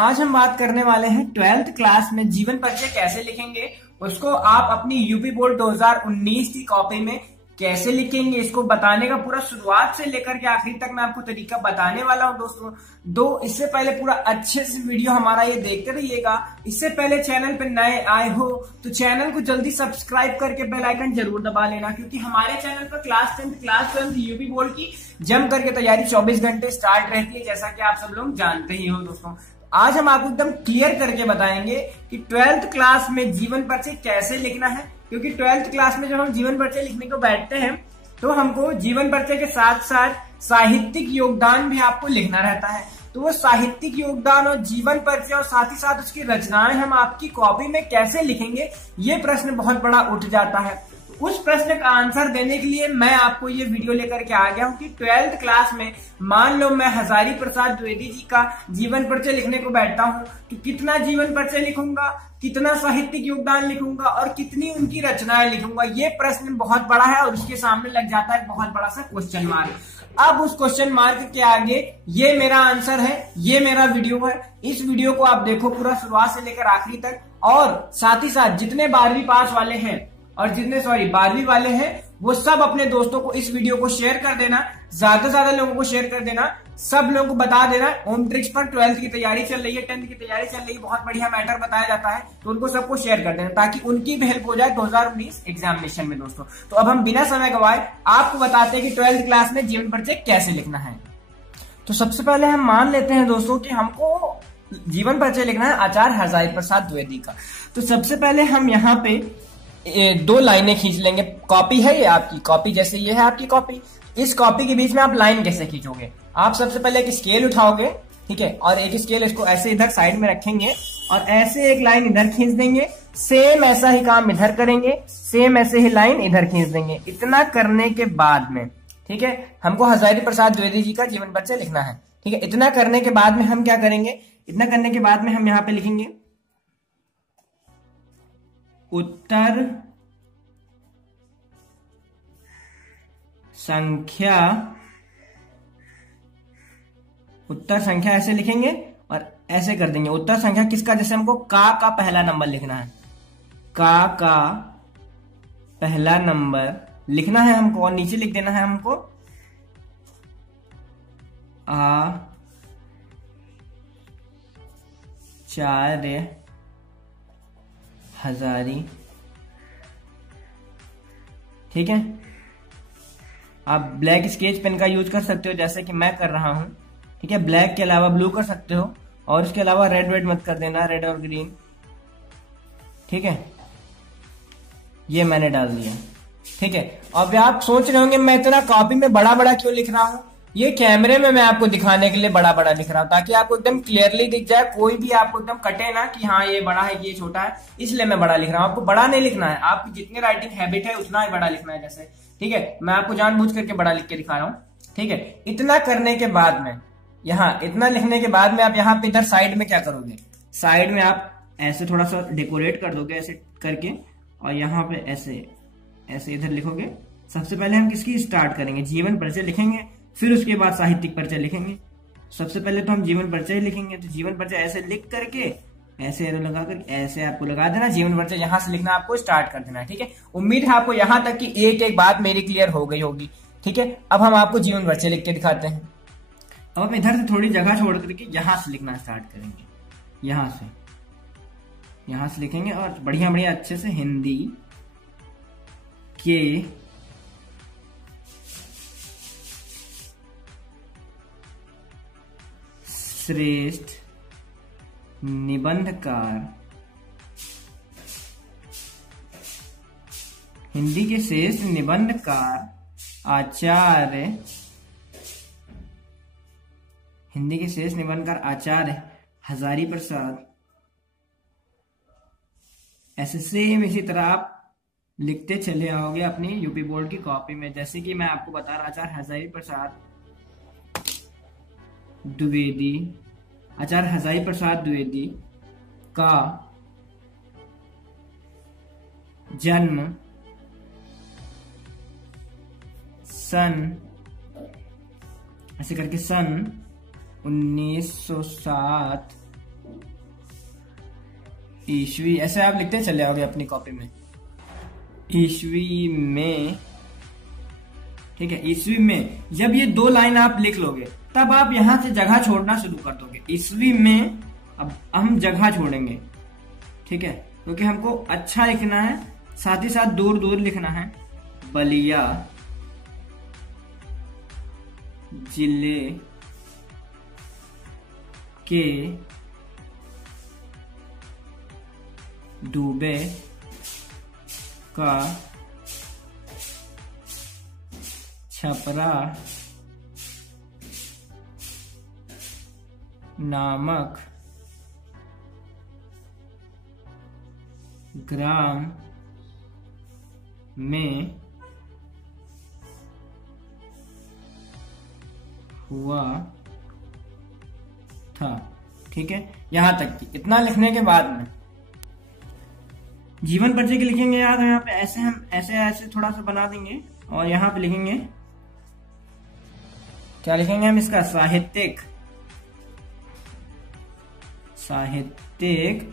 आज हम बात करने वाले हैं 12th क्लास में जीवन परिचय कैसे लिखेंगे, उसको आप अपनी यूपी बोर्ड 2019 की कॉपी में कैसे लिखेंगे, इसको बताने का पूरा शुरुआत से लेकर के आखिर तक मैं आपको तरीका बताने वाला हूं दोस्तों। इससे पहले पूरा अच्छे से वीडियो हमारा ये देखते रहिएगा। इससे पहले चैनल पे नए आए हो तो चैनल को जल्दी सब्सक्राइब करके बेल आइकन जरूर दबा लेना, क्योंकि हमारे चैनल पर क्लास 12th यूपी बोर्ड की जम करके तैयारी 24 घंटे स्टार्ट रहती है, जैसा कि आप सब लोग जानते ही हो दोस्तों। आज हम आपको एकदम क्लियर करके बताएंगे कि 12th क्लास में जीवन परिचय कैसे लिखना है, क्योंकि 12th क्लास में जब हम जीवन परिचय लिखने को बैठते हैं तो हमको जीवन परिचय के साथ साथ साहित्यिक योगदान भी आपको लिखना रहता है। तो वो साहित्यिक योगदान और जीवन परिचय और साथ ही साथ उसकी रचनाएं हम आपकी कॉपी में कैसे लिखेंगे, ये प्रश्न बहुत बड़ा उठ जाता है। उस प्रश्न का आंसर देने के लिए मैं आपको ये वीडियो लेकर के आ गया हूं कि 12th क्लास में मान लो मैं हजारी प्रसाद द्विवेदी जी का जीवन परिचय लिखने को बैठता हूं तो कितना जीवन परिचय लिखूंगा, कितना साहित्यिक योगदान लिखूंगा और कितनी उनकी रचनाएं लिखूंगा। ये प्रश्न बहुत बड़ा है और उसके सामने लग जाता है बहुत बड़ा सा क्वेश्चन मार्क। अब उस क्वेश्चन मार्क के आगे ये मेरा आंसर है, ये मेरा वीडियो है। इस वीडियो को आप देखो पूरा शुरुआत से लेकर आखिरी तक, और साथ ही साथ जितने 12वीं पास वाले हैं और जितने 12वीं वाले हैं वो सब अपने दोस्तों को इस वीडियो को शेयर कर देना, ज्यादा से ज्यादा लोगों को शेयर कर देना, सब लोगों को बता देना ओम ट्रिक्स पर 12th की तैयारी चल रही है, 10th की तैयारी चल रही है, बहुत बढ़िया मैटर बताया जाता है, तो उनको सबको शेयर कर देना ताकि उनकी भी हेल्प हो जाए 2019 एग्जामिनेशन में दोस्तों। तो अब हम बिना समय गवाए आपको बताते हैं कि 12th क्लास में जीवन परिचय कैसे लिखना है। तो सबसे पहले हम मान लेते हैं दोस्तों कि हमको जीवन परिचय लिखना है आचार्य हजारी प्रसाद द्विवेदी का। तो सबसे पहले हम यहाँ पे 2 लाइनें खींच लेंगे। कॉपी है ये आपकी कॉपी, जैसे ये है आपकी कॉपी, इस कॉपी के बीच में आप लाइन कैसे खींचोगे, आप सबसे पहले एक स्केल उठाओगे, ठीक है, और एक स्केल इसको ऐसे इधर साइड में रखेंगे और ऐसे एक लाइन इधर खींच देंगे। सेम ऐसा ही काम इधर करेंगे, सेम ऐसे ही लाइन इधर खींच देंगे। इतना करने के बाद में, ठीक है, हमको हजारी प्रसाद द्विवेदी जी का जीवन परिचय लिखना है, ठीक है। इतना करने के बाद में हम क्या करेंगे, इतना करने के बाद में हम यहाँ पे लिखेंगे उत्तर संख्या ऐसे लिखेंगे और ऐसे कर देंगे। उत्तर संख्या किसका, जैसे हमको का पहला नंबर लिखना है, का पहला नंबर लिखना है हमको, और नीचे लिख देना है हमको आचार्य हजारी, ठीक है। आप ब्लैक स्केच पेन का यूज कर सकते हो जैसे कि मैं कर रहा हूं, ठीक है। ब्लैक के अलावा ब्लू कर सकते हो, और इसके अलावा रेड मत कर देना, रेड और ग्रीन, ठीक है। ये मैंने डाल दिया, ठीक है। अब आप सोच रहे होंगे मैं इतना कॉपी में बड़ा बड़ा क्यों लिख रहा हूं। ये कैमरे में मैं आपको दिखाने के लिए बड़ा बड़ा लिख रहा हूं ताकि आपको एकदम क्लियरली दिख जाए, कोई भी आपको एकदम कटे ना कि हाँ ये बड़ा है ये छोटा है, इसलिए मैं बड़ा लिख रहा हूं। आपको बड़ा नहीं लिखना है, आपकी जितनी राइटिंग हैबिट है उतना ही बड़ा लिखना है, जैसे, ठीक है। मैं आपको जानबूझ करके बड़ा लिख के दिखा रहा हूं, ठीक है। इतना करने के बाद में, यहाँ इतना लिखने के बाद में आप यहाँ पे इधर साइड में क्या करोगे, साइड में आप ऐसे थोड़ा सा डेकोरेट कर दोगे ऐसे करके, और यहाँ पे ऐसे ऐसे इधर लिखोगे। सबसे पहले हम किसकी स्टार्ट करेंगे, जीवन परिचय लिखेंगे, फिर उसके बाद साहित्यिक परिचय लिखेंगे। सबसे पहले तो हम जीवन परिचय लिखेंगे, तो जीवन परिचय ऐसे लिख करके ऐसे एरो लगा करके ऐसे आपको लगा देना, जीवन परिचय यहां से लिखना आपको स्टार्ट कर देना, ठीक है। उम्मीद है आपको यहां तक कि एक एक बात मेरी क्लियर हो गई होगी, ठीक है। अब हम आपको जीवन परिचय लिख के दिखाते हैं। अब हम इधर से थोड़ी जगह छोड़ करके यहां से लिखना स्टार्ट करेंगे, यहां से लिखेंगे, और बढ़िया बढ़िया अच्छे से हिंदी के श्रेष्ठ निबंधकार, हिंदी के श्रेष्ठ निबंधकार आचार्य, हिंदी के श्रेष्ठ निबंधकार आचार्य हजारी प्रसाद, ऐसे सेम इसी तरह आप लिखते चले आओगे अपनी यूपी बोर्ड की कॉपी में। जैसे कि मैं आपको बता रहा, आचार्य हजारी प्रसाद द्विवेदी, आचार्य हजारी प्रसाद द्विवेदी का जन्म ऐसे करके सन 1907 ईस्वी, ऐसे आप लिखते चले आओगे अपनी कॉपी में, ईस्वी में, ठीक है। ईस्वी में जब ये 2 लाइन आप लिख लोगे तब आप यहां से जगह छोड़ना शुरू कर दोगे। ईस्वी में अब हम जगह छोड़ेंगे, ठीक है, क्योंकि हमको अच्छा लिखना है, साथ ही साथ दूर दूर लिखना है। बलिया जिले के डूबे का छपरा नामक ग्राम में हुआ था, ठीक है। यहां तक की इतना लिखने के बाद में जीवन परिचय के लिखेंगे यार, यहाँ पे ऐसे हम ऐसे ऐसे थोड़ा सा बना देंगे और यहाँ पे लिखेंगे, क्या लिखेंगे हम इसका, साहित्यिक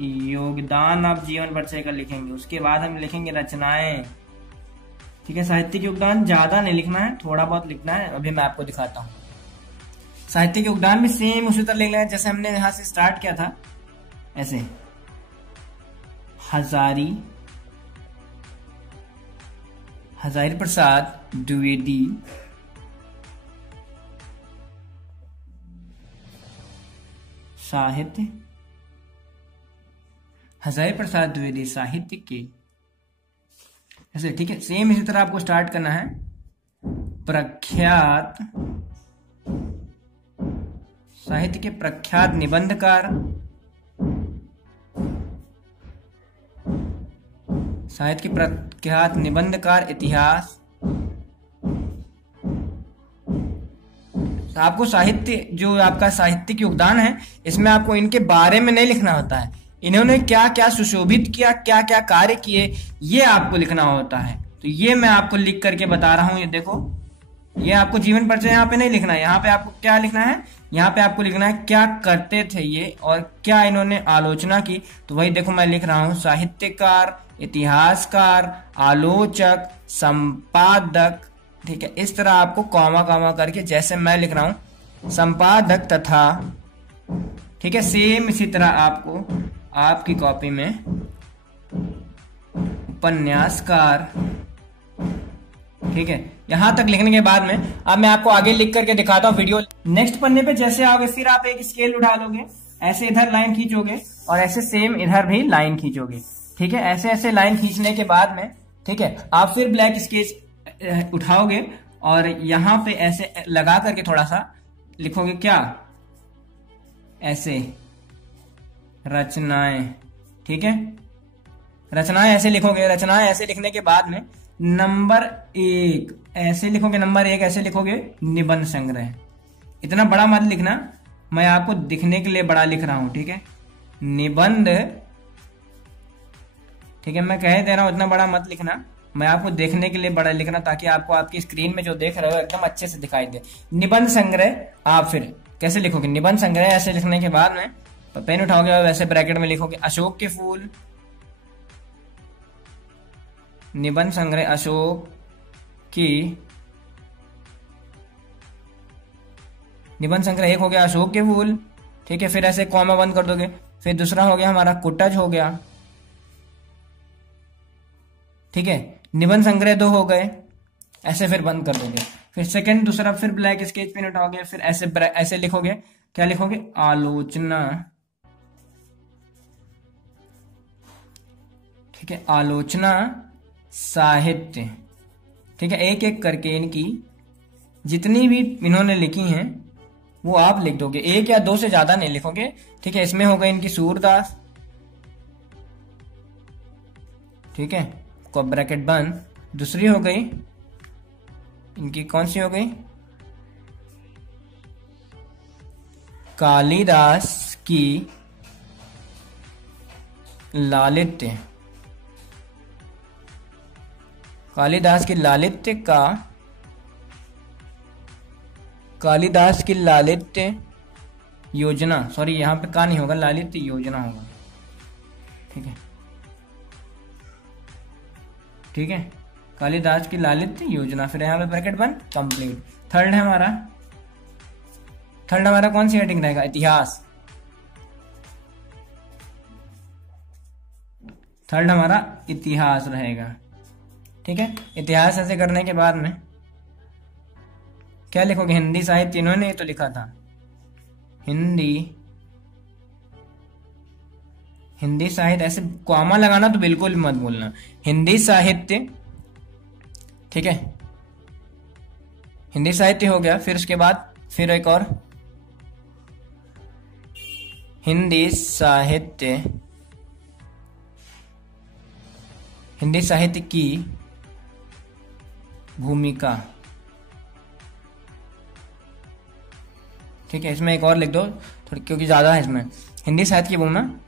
योगदान आप जीवन परिचय का लिखेंगे। उसके बाद हम लिखेंगे रचनाएं, ठीक है। साहित्यिक योगदान ज्यादा नहीं लिखना है, थोड़ा बहुत लिखना है, अभी मैं आपको दिखाता हूँ। साहित्यिक योगदान भी सेम उसी तरह लिखना है जैसे हमने यहां से स्टार्ट किया था, ऐसे हजारी प्रसाद द्विवेदी साहित्य, हजारी प्रसाद द्विवेदी साहित्य के, ऐसे, ठीक है। सेम इसी तरह आपको स्टार्ट करना है। प्रख्यात साहित्य के प्रख्यात निबंधकार, साहित्य के प्रख्यात निबंधकार इतिहास। आपको साहित्य, जो आपका साहित्यिक योगदान है, इसमें आपको इनके बारे में नहीं लिखना होता है, इन्होंने क्या क्या सुशोभित किया, क्या क्या कार्य किए, ये आपको लिखना होता है। तो ये मैं आपको लिख करके बता रहा हूं, ये देखो, ये आपको जीवन परिचय यहाँ पे नहीं लिखना है, यहाँ पे आपको क्या लिखना है, यहाँ पे आपको लिखना है क्या करते थे ये और क्या इन्होंने आलोचना की। तो वही देखो मैं लिख रहा हूं, साहित्यकार, इतिहासकार, आलोचक, संपादक, ठीक है। इस तरह आपको कॉमा कॉमा करके, जैसे मैं लिख रहा हूं संपादक तथा, ठीक है, सेम इसी तरह आपको आपकी कॉपी में उपन्यासकार, ठीक है। यहां तक लिखने के बाद में अब मैं आपको आगे लिख करके दिखाता हूं वीडियो। नेक्स्ट पन्ने पे जैसे आओगे फिर आप एक स्केल उठा लोगे, ऐसे इधर लाइन खींचोगे और ऐसे सेम इधर भी लाइन खींचोगे, ठीक है। ऐसे ऐसे लाइन खींचने के बाद में, ठीक है, आप फिर ब्लैक स्केच उठाओगे और यहां पे ऐसे लगा करके थोड़ा सा लिखोगे, क्या, ऐसे रचनाएं, ठीक है। रचनाएं ऐसे लिखोगे, रचनाएं ऐसे लिखने के बाद में नंबर 1 ऐसे लिखोगे, नंबर 1 ऐसे लिखोगे, निबंध संग्रह। इतना बड़ा मत लिखना, मैं आपको दिखने के लिए बड़ा लिख रहा हूं, ठीक है। निबंध, ठीक है, मैं कह दे रहा हूं इतना बड़ा मत लिखना, मैं आपको देखने के लिए बड़ा लिखना, ताकि आपको आपकी स्क्रीन में जो देख रहे हो एकदम अच्छे से दिखाई दे। निबंध संग्रह आप फिर कैसे लिखोगे, निबंध संग्रह ऐसे लिखने के बाद में पेन उठाओगे और वैसे ब्रैकेट में लिखोगे अशोक के फूल, निबंध संग्रह अशोक की, निबंध संग्रह 1 हो गया अशोक के फूल, ठीक है। फिर ऐसे कॉमा बंद कर दोगे, फिर दूसरा हो गया हमारा कुटज हो गया, ठीक है। निबंध संग्रह 2 हो गए, ऐसे फिर बंद कर दोगे। फिर सेकंड दूसरा फिर ब्लैक स्केच पेन उठाओगे, फिर ऐसे लिखोगे, क्या लिखोगे, आलोचना, ठीक है, आलोचना साहित्य, ठीक है। एक एक करके इनकी जितनी भी इन्होंने लिखी हैं वो आप लिख दोगे, 1 या 2 से ज्यादा नहीं लिखोगे, ठीक है। इसमें हो गई इनकी सूरदास, ठीक है, को ब्रैकेट बंद। दूसरी हो गई इनकी, कौन सी हो गई, कालिदास की लालित्य, कालिदास की लालित्य का, कालिदास की लालित्य योजना, सॉरी यहां पे का नहीं होगा, लालित्य योजना होगा, ठीक है, ठीक है, कालिदास की लालित योजना, फिर यहाँ पे ब्रैकेट बंद, कंप्लीट। थर्ड हमारा कौन सी हेडिंग रहेगा? इतिहास। थर्ड हमारा इतिहास रहेगा, ठीक है। इतिहास ऐसे करने के बाद में क्या लिखोगे? हिंदी साहित्य, इन्होंने तो लिखा था हिंदी साहित्य, ऐसे कॉमा लगाना तो बिल्कुल मत बोलना, हिंदी साहित्य, ठीक है, हिंदी साहित्य हो गया। फिर उसके बाद फिर एक और, हिंदी साहित्य की भूमिका, ठीक है। इसमें एक और लिख दो थोड़ी, क्योंकि ज्यादा है इसमें। हिंदी साहित्य की भूमिका,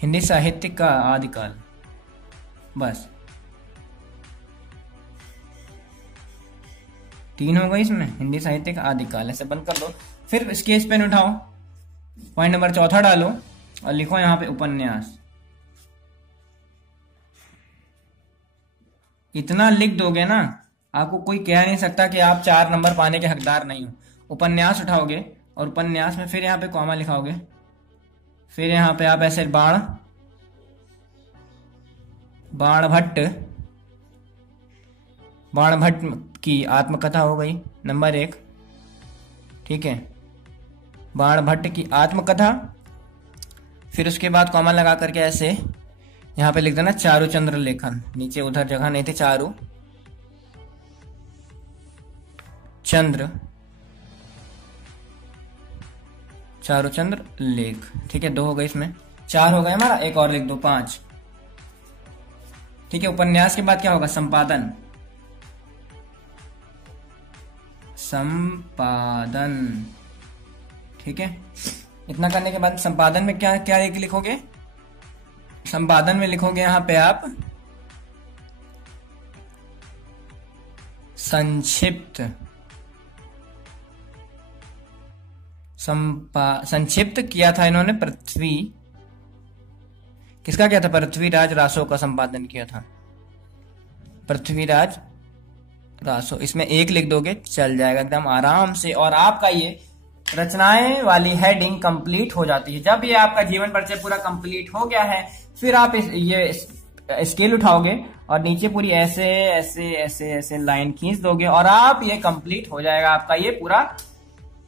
हिंदी साहित्य का आदिकाल, बस 3 हो गई इसमें, हिंदी साहित्य का आदिकाल, ऐसे बंद कर दो। फिर स्केच पेन उठाओ, पॉइंट नंबर 4 डालो और लिखो यहाँ पे उपन्यास। इतना लिख दोगे ना, आपको कोई कह नहीं सकता कि आप 4 नंबर पाने के हकदार नहीं हो। उपन्यास उठाओगे और उपन्यास में फिर यहाँ पे कॉमा लिखाओगे, फिर यहाँ पे आप ऐसे बाणभट्ट की आत्मकथा हो गई नंबर 1, ठीक है, बाणभट्ट की आत्मकथा। फिर उसके बाद कॉमा लगा करके ऐसे यहाँ पे लिख देना चारुचंद्र लेखन, नीचे उधर जगह नहीं थी, चारुचंद्र लेख, ठीक है। 2 हो गए इसमें, 4 हो गए हमारा, एक और लिख दो 5, ठीक है। उपन्यास के बाद क्या होगा? संपादन, ठीक है। इतना करने के बाद संपादन में क्या क्या लिखोगे? संपादन में लिखोगे यहाँ पे आप संक्षिप्त किया था इन्होंने किसका किया था? पृथ्वीराज रासो का संपादन किया था, पृथ्वीराज रासो। इसमें 1 लिख दोगे, चल जाएगा एकदम आराम से, और आपका ये रचनाएं वाली हेडिंग कंप्लीट हो जाती है। जब ये आपका जीवन परिचय पूरा कंप्लीट हो गया है, फिर आप ये स्केल उठाओगे और नीचे पूरी ऐसे ऐसे ऐसे ऐसे लाइन खींच दोगे और आप ये कंप्लीट हो जाएगा, आपका ये पूरा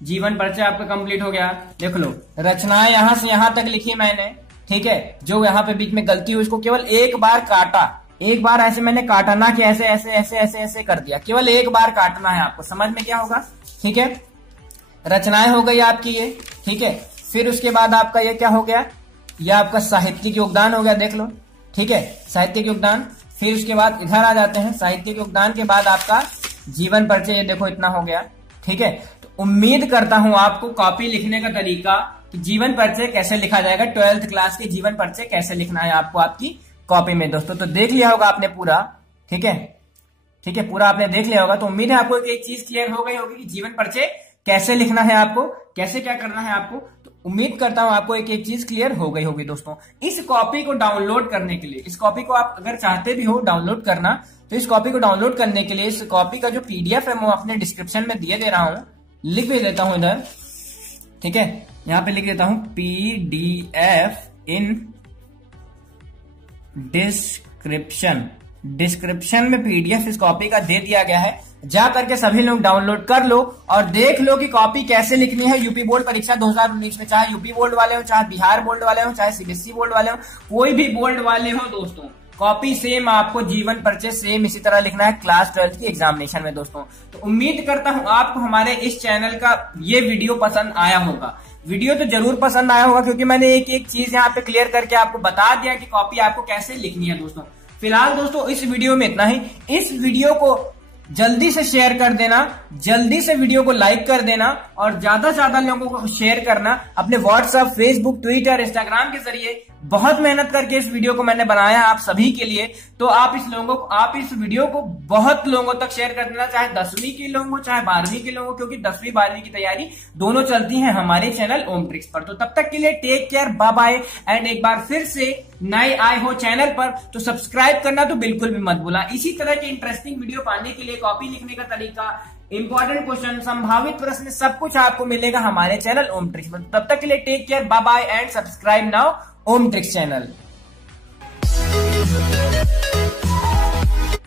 जीवन परिचय आपका कंप्लीट हो गया। देख लो, रचनाएं यहां से यहां तक लिखी मैंने, ठीक है। जो यहाँ पे बीच में गलती हुई उसको केवल एक बार काटा, एक बार ऐसे मैंने काटा ना कि ऐसे ऐसे ऐसे ऐसे ऐसे कर दिया, केवल एक बार काटना है आपको, समझ में क्या होगा, ठीक है। रचनाएं हो गई आपकी ये, ठीक है। फिर उसके बाद आपका ये क्या हो गया? ये आपका साहित्यिक योगदान हो गया, देख लो, ठीक है, साहित्यिक योगदान। फिर उसके बाद इधर आ जाते हैं, साहित्यिक योगदान के बाद आपका जीवन परिचय, ये देखो इतना हो गया, ठीक है। तो उम्मीद करता हूं आपको कॉपी लिखने का तरीका कि जीवन परिचय कैसे लिखा जाएगा, 12th क्लास के जीवन परिचय कैसे लिखना है आपको आपकी कॉपी में दोस्तों, तो देख लिया होगा आपने पूरा, ठीक है, ठीक है, पूरा आपने देख लिया होगा। तो उम्मीद है आपको एक चीज क्लियर हो गई होगी कि जीवन परिचय कैसे लिखना है आपको, कैसे क्या करना है आपको। तो उम्मीद करता हूं आपको एक चीज क्लियर हो गई होगी दोस्तों। इस कॉपी को डाउनलोड करने के लिए, इस कॉपी को आप अगर चाहते भी हो डाउनलोड करना, तो इस कॉपी को डाउनलोड करने के लिए इस कॉपी का जो PDF है मैं अपने डिस्क्रिप्शन में दिए दे रहा हूं, लिख भी देता हूं इधर, ठीक है, यहां पे लिख देता हूं PDF इन डिस्क्रिप्शन में PDF इस कॉपी का दे दिया गया है, जा करके सभी लोग डाउनलोड कर लो और देख लो कि कॉपी कैसे लिखनी है यूपी बोर्ड परीक्षा 2019 में। चाहे यूपी बोर्ड वाले हो, चाहे बिहार बोर्ड वाले हो, चाहे CBSE बोर्ड वाले हो, कोई भी बोर्ड वाले हो दोस्तों, कॉपी सेम आपको जीवन परिचय सेम इसी तरह लिखना है क्लास 12 की एग्जामिनेशन में दोस्तों। तो उम्मीद करता हूं आपको हमारे इस चैनल का ये वीडियो पसंद आया होगा। वीडियो तो जरूर पसंद आया होगा क्योंकि मैंने एक एक चीज यहाँ पे क्लियर करके आपको बता दिया कि कॉपी आपको कैसे लिखनी है दोस्तों। फिलहाल दोस्तों इस वीडियो में इतना ही। इस वीडियो को जल्दी से शेयर कर देना, जल्दी से वीडियो को लाइक कर देना और ज्यादा से ज्यादा लोगों को शेयर करना अपने व्हाट्सएप, फेसबुक, ट्विटर, इंस्टाग्राम के जरिए बहुत मेहनत करके इस वीडियो को मैंने बनाया आप सभी के लिए। तो आप इस वीडियो को बहुत लोगों तक शेयर कर देना, चाहे 10वीं के लोगों को चाहे 12वीं के लोगों को, क्योंकि 10वीं 12वीं की तैयारी दोनों चलती है हमारे चैनल ओम ट्रिक्स पर। तो तब तक के लिए take care, bye bye. And एक बार फिर से नए आए हो चैनल पर तो सब्सक्राइब करना तो बिल्कुल भी मत भूलना। इसी तरह के इंटरेस्टिंग वीडियो पाने के लिए कॉपी लिखने का तरीका, इंपॉर्टेंट क्वेश्चन, संभावित प्रश्न, सब कुछ आपको मिलेगा हमारे चैनल ओम ट्रिक्स पर। तब तक के लिए take care, bye bye and subscribe now Om tricks channel.